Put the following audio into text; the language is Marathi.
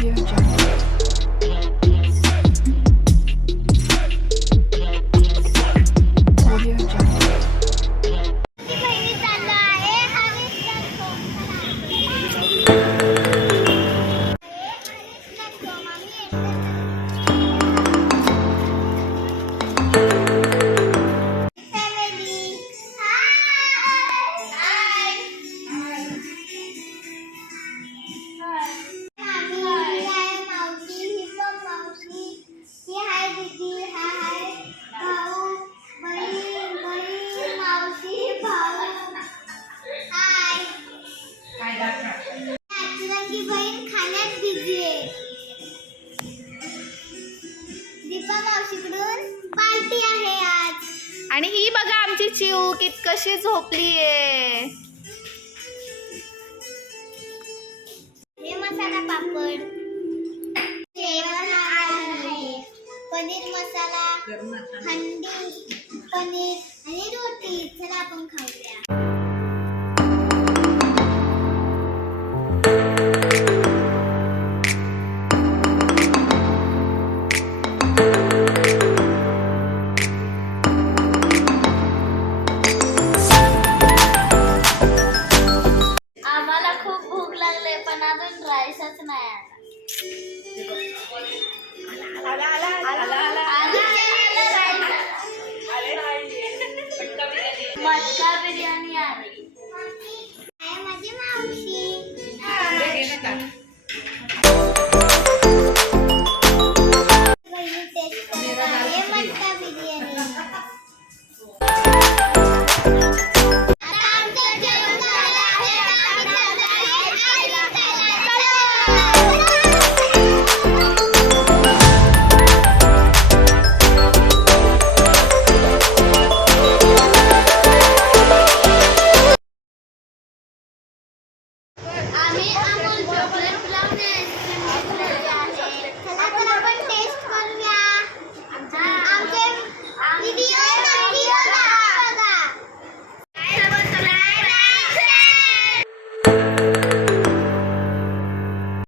Audio Jungle. Audio Jungle. Party आहे आज. आणि ही बघा आमची चिऊ कशी झोपलीये. हे मसाला पापड, जेवण आहे, पनीर मसाला, हंडी, पनीर आणि रोटी. चला आपण खाऊया. आम्हाला खूप भूक लागले पण अजून राईसच नाही आला.